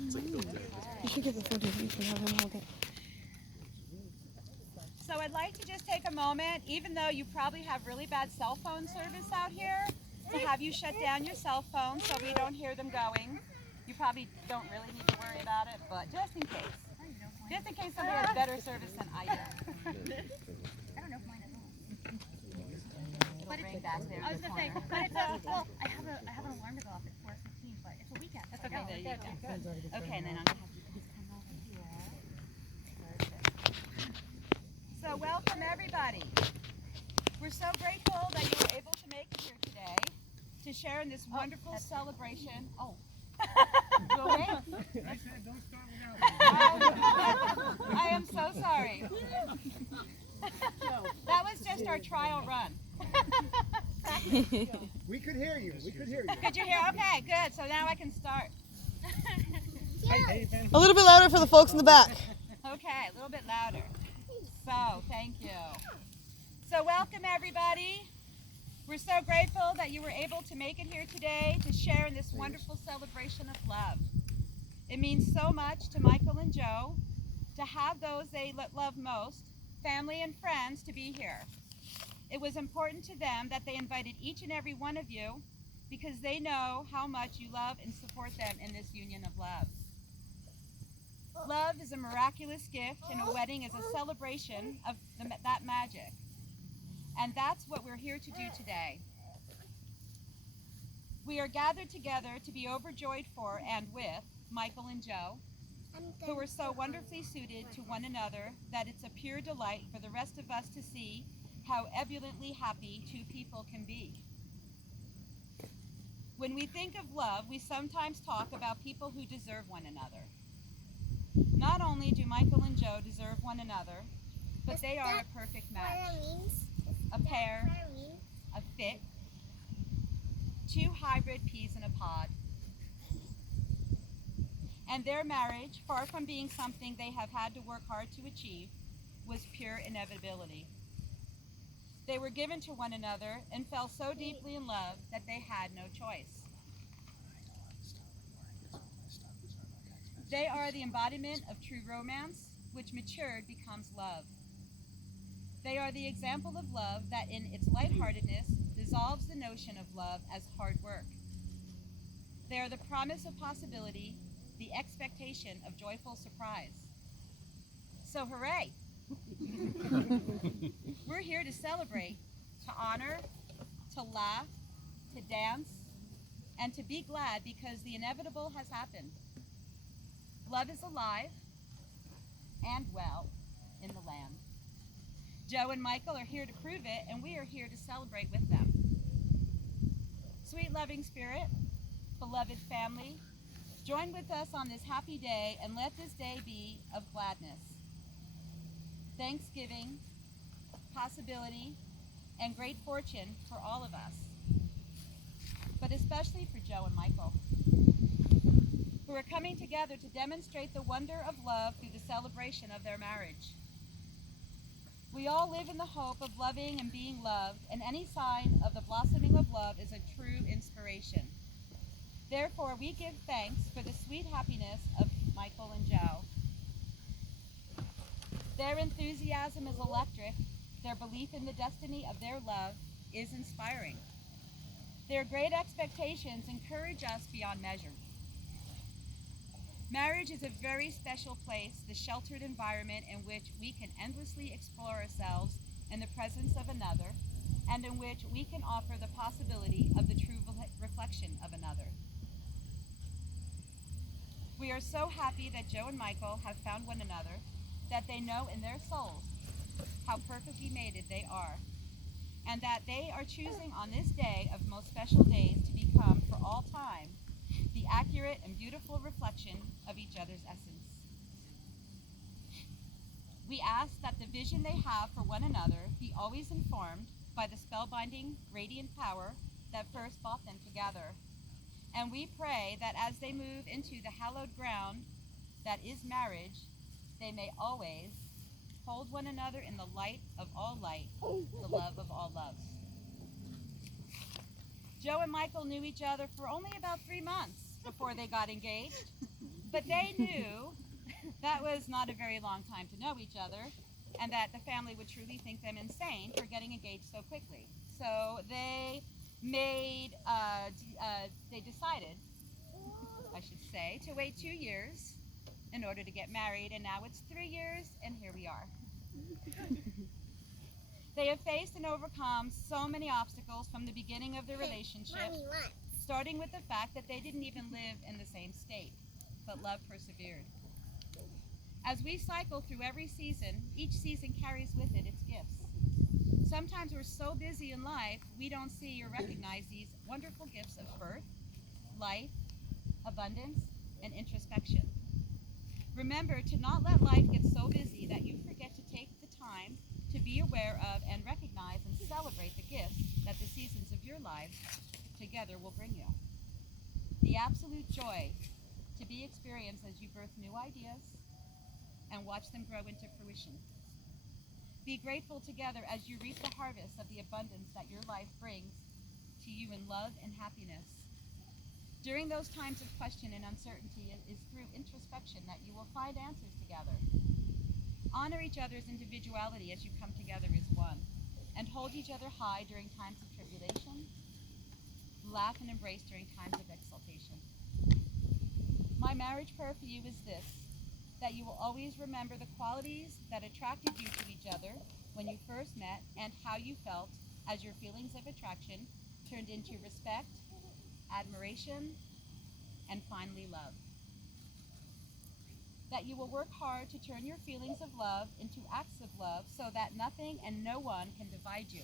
You should get the photo. You should have him hold it. So I'd like to just take a moment, even though you probably have really bad cell phone service out here, to have you shut down your cell phone so we don't hear them going. You probably don't really need to worry about it, but just in case. Just in case somebody has better service than I do. I don't know if mine is on. It'll ring back there. I was gonna say, but it's well, I have an alarm to go off at 4:15, but it's a weekend. That's okay, there you go. Okay, and then I'm gonna have you please come over here. Perfect. So welcome everybody. We're so grateful that you were able to make it here today to share in this wonderful celebration. Oh. Go away. I said don't start without me. I am so sorry. That was just our trial run. We could hear you. We could hear you. Could you hear? Okay, good. So now I can start. Hey, Ethan. A little bit louder for the folks in the back. Okay, a little bit louder. So, thank you. So welcome everybody. We're so grateful that you were able to make it here today to share in this wonderful celebration of love. It means so much to Michael and Joe to have those they love most, family and friends, to be here. It was important to them that they invited each and every one of you because they know how much you love and support them in this union of love. Love is a miraculous gift, and a wedding is a celebration of that magic. And that's what we're here to do today. We are gathered together to be overjoyed for and with Michael and Joe, who are so wonderfully suited to one another that it's a pure delight for the rest of us to see how ebulliently happy two people can be. When we think of love, we sometimes talk about people who deserve one another. Not only do Michael and Joe deserve one another, but they are a perfect match. A pair, a fit, two hybrid peas in a pod. And their marriage, far from being something they have had to work hard to achieve, was pure inevitability. They were given to one another and fell so deeply in love that they had no choice. They are the embodiment of true romance, which matured becomes love. They are the example of love that in its lightheartedness dissolves the notion of love as hard work. They are the promise of possibility, the expectation of joyful surprise. So hooray! We're here to celebrate, to honor, to laugh, to dance, and to be glad because the inevitable has happened. Love is alive and well in the land. Joe and Michael are here to prove it, and we are here to celebrate with them. Sweet loving spirit, beloved family, join with us on this happy day and let this day be of gladness, thanksgiving, possibility, and great fortune for all of us, but especially for Joe and Michael, who are coming together to demonstrate the wonder of love through the celebration of their marriage. We all live in the hope of loving and being loved, and any sign of the blossoming of love is a true inspiration. Therefore, we give thanks for the sweet happiness of Michael and Joe. Their enthusiasm is electric. Their belief in the destiny of their love is inspiring. Their great expectations encourage us beyond measure. Marriage is a very special place, the sheltered environment in which we can endlessly explore ourselves in the presence of another, and in which we can offer the possibility of the true reflection of another. We are so happy that Joe and Michael have found one another, that they know in their souls how perfectly mated they are, and that they are choosing on this day of most special days to become, for all time, the accurate and beautiful reflection of each other's essence. We ask that the vision they have for one another be always informed by the spellbinding, radiant power that first brought them together. And we pray that as they move into the hallowed ground that is marriage, they may always hold one another in the light of all light, the love of all loves. Joe and Michael knew each other for only about 3 months before they got engaged. But they knew that was not a very long time to know each other, and that the family would truly think them insane for getting engaged so quickly. So they decided, I should say, to wait 2 years in order to get married, and now it's 3 years, and here we are. They have faced and overcome so many obstacles from the beginning of their relationship, starting with the fact that they didn't even live in the same state, but love persevered. As we cycle through every season, each season carries with it its gifts. Sometimes we're so busy in life, we don't see or recognize these wonderful gifts of birth, life, abundance, and introspection. Remember to not let life get so busy that you forget to take the time to be aware of and recognize and celebrate the gifts that the seasons of your lives together will bring you. The absolute joy to be experienced as you birth new ideas and watch them grow into fruition. Be grateful together as you reap the harvest of the abundance that your life brings to you in love and happiness. During those times of question and uncertainty, it is through introspection that you will find answers together. Honor each other's individuality as you come together as one, and hold each other high during times of tribulation. Laugh and embrace during times of exaltation. My marriage prayer for you is this: that you will always remember the qualities that attracted you to each other when you first met, and how you felt as your feelings of attraction turned into respect, admiration, and finally love. That you will work hard to turn your feelings of love into acts of love so that nothing and no one can divide you.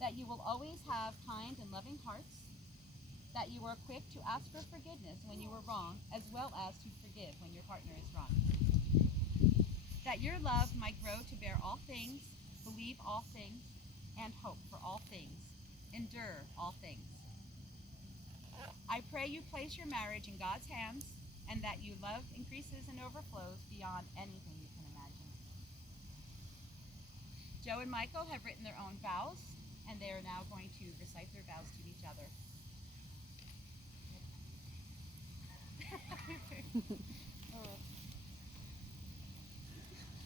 That you will always have kind and loving hearts. That you are quick to ask for forgiveness when you are wrong, as well as to forgive when your partner is wrong. That your love might grow to bear all things, believe all things, and hope for all things, endure all things. I pray you place your marriage in God's hands, and that your love increases and overflows beyond anything you can imagine. Joe and Michael have written their own vows, and they are now going to recite their vows to each other.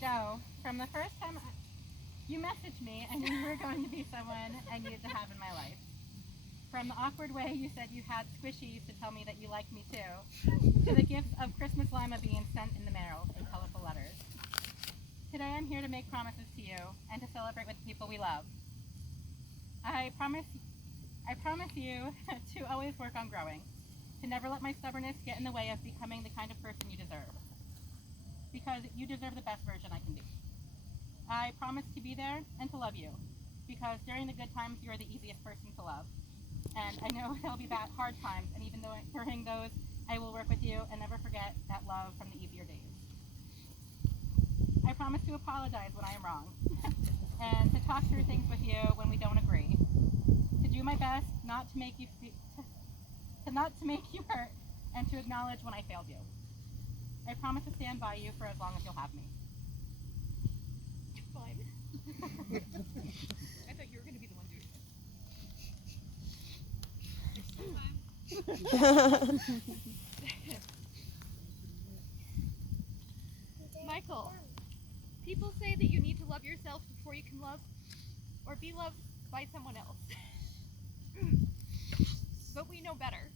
Joe, from the first time you messaged me and you were going to be someone I needed to have in my life. From the awkward way you said you had squishies to tell me that you liked me too, to the gifts of Christmas Lima being sent in the mail in colorful letters. Today I'm here to make promises to you and to celebrate with the people we love. I promise you to always work on growing, to never let my stubbornness get in the way of becoming the kind of person you deserve. Because you deserve the best version I can be. I promise to be there and to love you, because during the good times you are the easiest person to love. And I know there'll be hard times, and even though during those I will work with you and never forget that love from the easier days. I promise to apologize when I am wrong, and to talk through things with you when we don't agree. To do my best not to make you hurt, and to acknowledge when I failed you. I promise to stand by you for as long as you'll have me. Fine. I thought you were going to be the one doing it. Michael, people say that you need to love yourself before you can love or be loved by someone else. But we know better.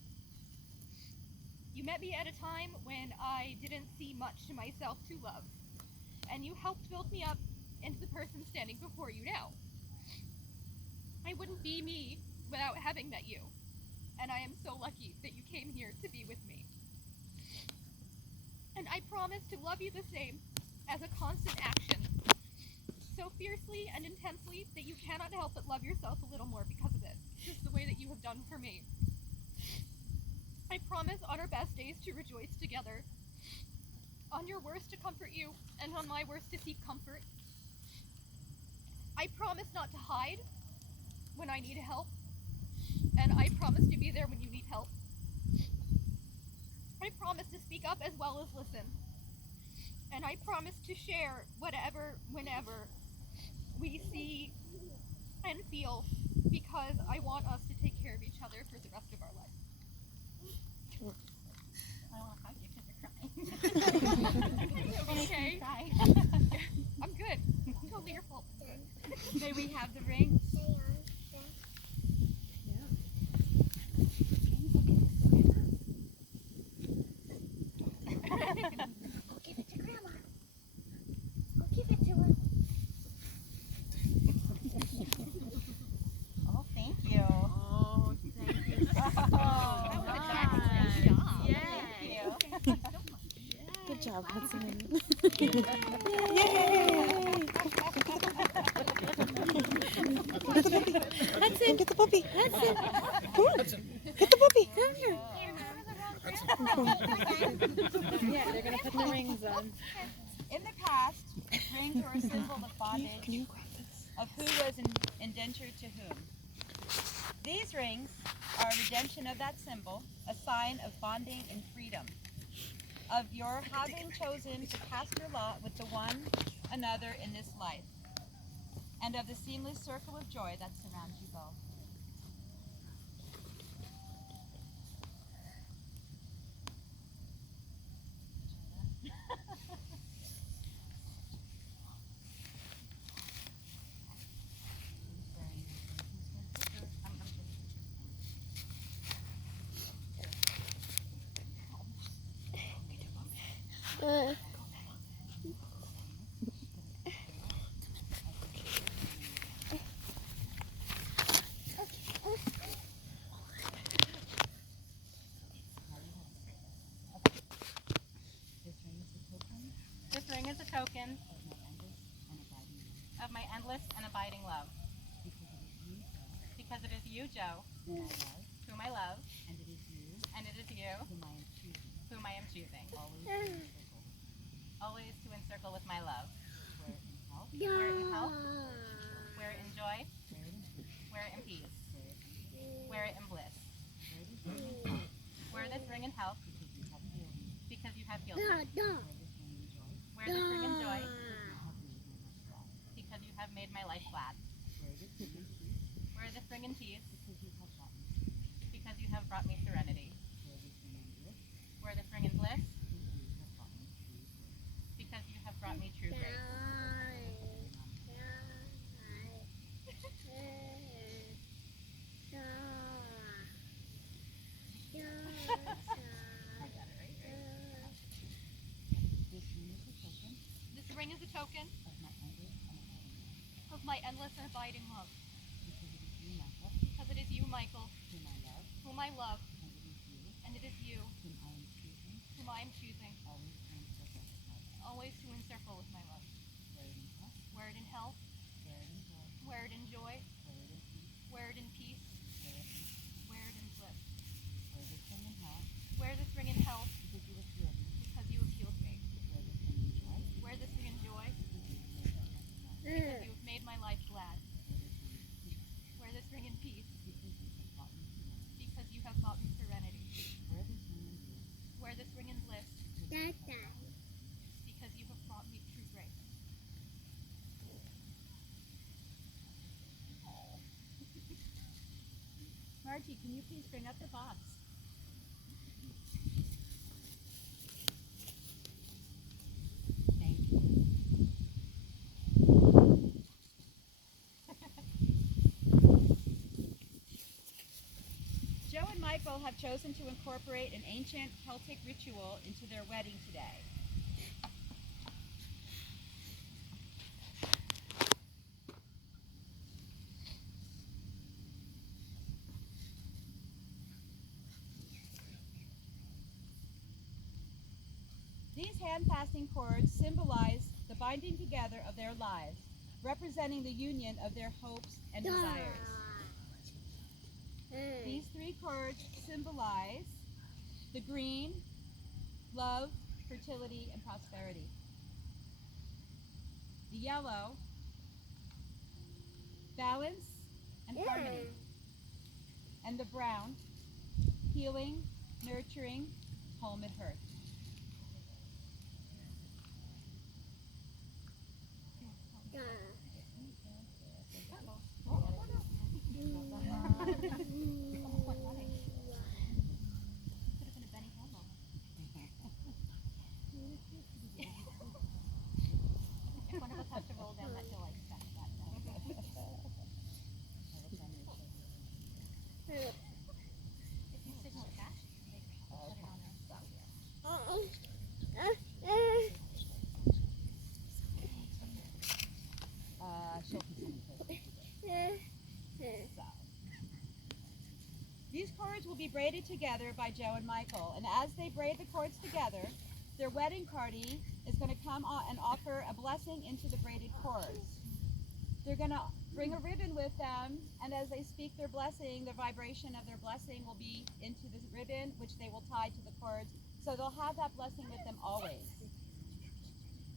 You met me at a time when I didn't see much to myself to love, and you helped build me up into the person standing before you now. I wouldn't be me without having met you, and I am so lucky that you came here to be with me. And I promise to love you the same as a constant action, so fiercely and intensely that you cannot help but love yourself a little more because of it, just the way that you have done for me. I promise on our best days to rejoice together, on your worst to comfort you, and on my worst to seek comfort. I promise not to hide when I need help, and I promise to be there when you need help. I promise to speak up as well as listen, and I promise to share whatever, whenever we see and feel, because I want us to take care of each other for the rest of our lives. I want to hug job, Hudson. Hudson, get the puppy. Hudson, come on, get the puppy. Come here. Yeah, they're gonna put the rings on. In the past, rings were a symbol of bondage, Can you grab this? of who was indentured to whom. These rings are a redemption of that symbol, a sign of bonding and freedom, of your having chosen to cast your lot with the one another in this life, and of the seamless circle of joy that surrounds you both. This ring is a token of my endless and abiding love. Because it is you, Joe, whom I love, and it is you whom I am choosing. Always to encircle with my love. Wear it in health, wear it in joy, wear it in peace, wear it in bliss. Wear this ring in health because you have healed me. Wear this ring in joy because you have made my life glad. Wear this ring in peace because you have brought me serenity. Wear this ring in bliss because you have brought me true grace. This ring is a token of my endless and abiding love. Because it is you, Michael, whom I love, and it is you whom I am choosing, always to encircle with my love. Wear it in health, wear it in joy, wear it in peace, wear it in bliss. Wear this ring in health because you have healed me. Wear this ring in joy because you have made my life glad. Wear this ring in peace because you have brought me serenity. Wear this ring in bliss because you have brought me true grace. Margie, can you please bring up the box? Thank you. Joe and Michael have chosen to incorporate an ancient Celtic ritual into their wedding today. These hand-fastening cords symbolize the binding together of their lives, representing the union of their hopes and desires. These three cords symbolize the green, love, fertility, and prosperity. The yellow, balance and harmony. And the brown, healing, nurturing, home and hearth. If one of us has to roll down that hill, I expect that. If you signal it back, they put it on there. These cords will be braided together by Joe and Michael, and as they braid the cords together, their wedding party is going to come on and offer a blessing into the braided cords. They're going to bring a ribbon with them, and as they speak their blessing, the vibration of their blessing will be into the ribbon, which they will tie to the cords. So they'll have that blessing with them always.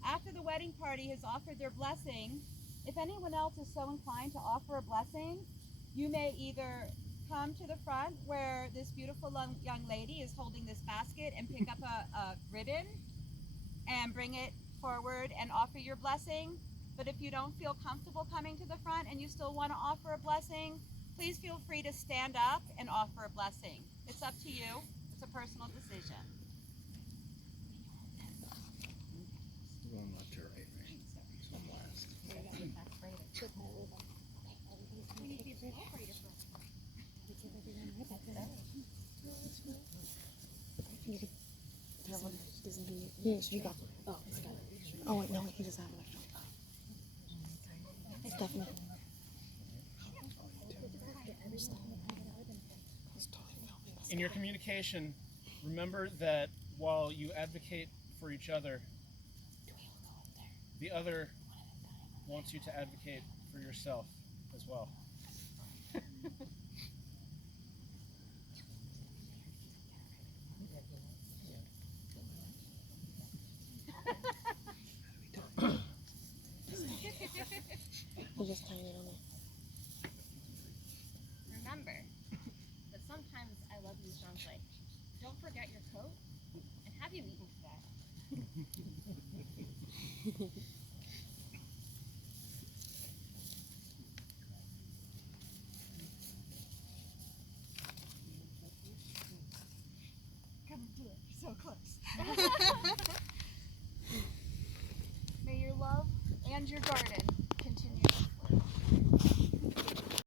After the wedding party has offered their blessing, if anyone else is so inclined to offer a blessing, you may either come to the front where this beautiful young lady is holding this basket and pick up a ribbon and bring it forward and offer your blessing. But if you don't feel comfortable coming to the front and you still want to offer a blessing, please feel free to stand up and offer a blessing. It's up to you. It's a personal decision. Going left to right, right? One last. Yes, you got it. Oh, it's got it. Oh, wait, no, he doesn't have an extra. It's definitely. In your communication, remember that while you advocate for each other, the other wants you to advocate for yourself as well. You just tying it on there. Remember that sometimes I love you sounds like, don't forget your coat, and have you eaten today? Come do it. So close. May your love and your garden